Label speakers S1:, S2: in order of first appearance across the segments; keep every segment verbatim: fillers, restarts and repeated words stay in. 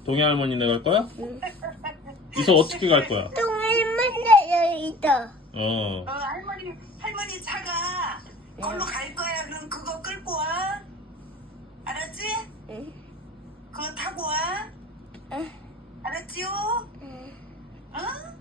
S1: 동해 할머니네 갈 거야?
S2: 응.
S1: 이서 어떻게 갈 거야?
S2: 동일만 있어.
S1: 어.
S3: 어, 할머니, 할머니 차가 걸로 갈 거야. 그럼 그거 끌고 와. 알았지?
S2: 응.
S3: 그거 타고 와.
S2: 응.
S3: 알았지요?
S2: 응.
S3: 어?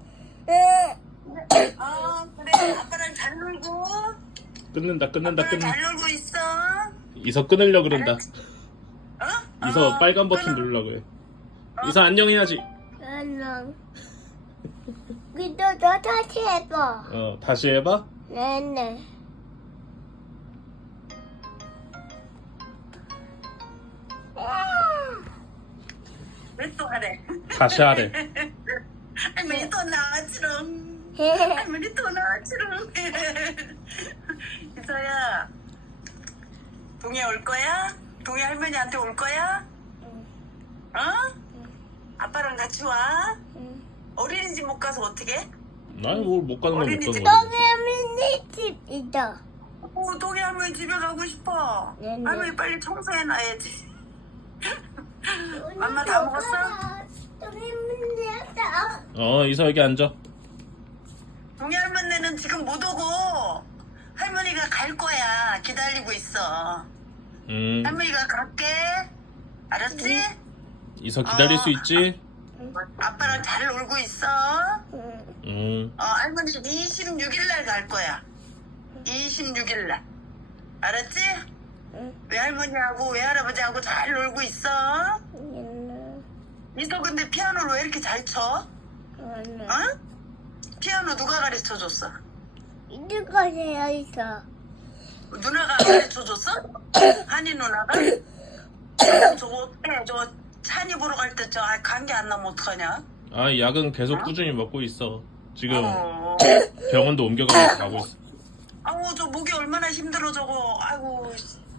S2: 응.
S3: 어, 그래. 아빠랑 잘 놀고.
S1: 끊는다 끊는다
S3: 아빠랑
S1: 끊는다.
S3: 잘 놀고 있어.
S1: 이서 끊으려 그런다.
S3: 어?
S1: 이서
S3: 어,
S1: 빨간 버튼
S3: 끊어.
S1: 누르려고 해. 이서 안녕 해야지.
S2: 안녕. 그도 너 다시 해봐.
S1: 어 다시 해봐.
S2: 네네.
S3: 왜 또 하래?
S1: 다시 하래.
S3: 할머니 또 나왔지롱. 할머니 또 나왔지롱. 이서야, 동해 올 거야? 동해 할머니한테 올 거야? 어? 아빠랑 같이 와.
S2: 응.
S3: 어린이집 못 가서 어떻게?
S1: 아니 뭘못 가는 건 못 가는 거지.
S2: 동일만 집 있어.
S3: 어, 동해 할머니 집에 가고 싶어.
S2: 네네.
S3: 할머니 빨리 청소해놔야지. 맘마 다 먹었어?
S2: 동일만 있어.
S1: 어 이서 여기 앉아.
S3: 동해 할머니는 지금 못 오고 할머니가 갈 거야. 기다리고 있어.
S1: 음
S3: 할머니가 갈게. 알았지?
S1: 이서 기다릴 수 있지?
S3: 아빠랑 잘 놀고 있어.
S2: 응.
S1: 음
S3: 어, 할머니 이십육 일 날 갈 거야. 이십육 일 날. 알았지?
S2: 응.
S3: 외할머니하고 외할아버지하고 잘 놀고 있어.
S2: 응.
S3: 이서 근데 피아노를 왜 이렇게 잘 쳐?
S2: 응.
S3: 어? 피아노 누가 가르쳐 줬어?
S2: 누가 되어 있어?
S3: 누나가 가르쳐 줬어? 한이 누나가? 저거 어때? 저거 찬이 보러 갈 때 저 감기 안 나면 어떡하냐?
S1: 아 약은 계속 꾸준히 먹고 있어. 지금
S3: 어.
S1: 병원도 옮겨가면서 가고 있어.
S3: 아우 저 목이 얼마나 힘들어 저거. 아이고